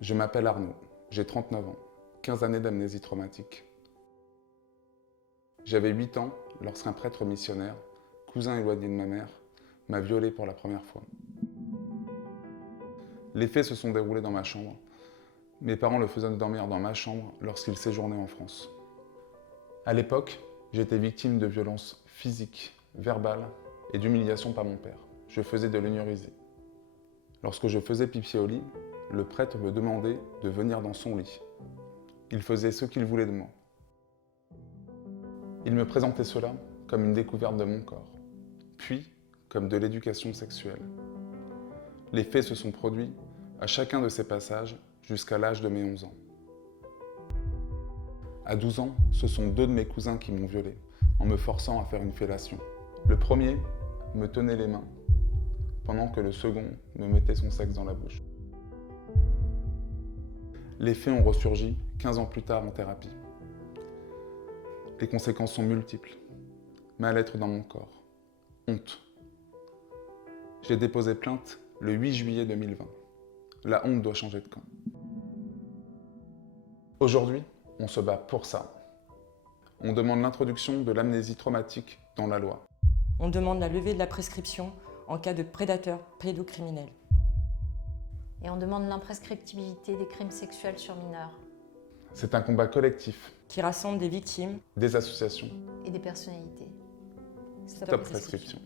Je m'appelle Arnaud, j'ai 39 ans, 15 années d'amnésie traumatique. J'avais 8 ans lorsqu'un prêtre missionnaire, cousin éloigné de ma mère, m'a violé pour la première fois. Les faits se sont déroulés dans ma chambre. Mes parents le faisaient dormir dans ma chambre lorsqu'il séjournait en France. À l'époque, j'étais victime de violences physiques, verbales et d'humiliation par mon père. Je faisais de l'énurésie. Lorsque je faisais pipi au lit, le prêtre me demandait de venir dans son lit. Il faisait ce qu'il voulait de moi. Il me présentait cela comme une découverte de mon corps, puis comme de l'éducation sexuelle. Les faits se sont produits à chacun de ces passages jusqu'à l'âge de mes 11 ans. À 12 ans, ce sont 2 de mes cousins qui m'ont violé en me forçant à faire une fellation. Le premier me tenait les mains, pendant que le second me mettait son sexe dans la bouche. Les faits ont ressurgi 15 ans plus tard en thérapie. Les conséquences sont multiples. Mal-être dans mon corps. Honte. J'ai déposé plainte le 8 juillet 2020. La honte doit changer de camp. Aujourd'hui, on se bat pour ça. On demande l'introduction de l'amnésie traumatique dans la loi. On demande la levée de la prescription en cas de prédateur pédocriminel. Et on demande l'imprescriptibilité des crimes sexuels sur mineurs C'est un combat collectif, Qui rassemble des victimes des associations. et des personnalités. Stop prescription.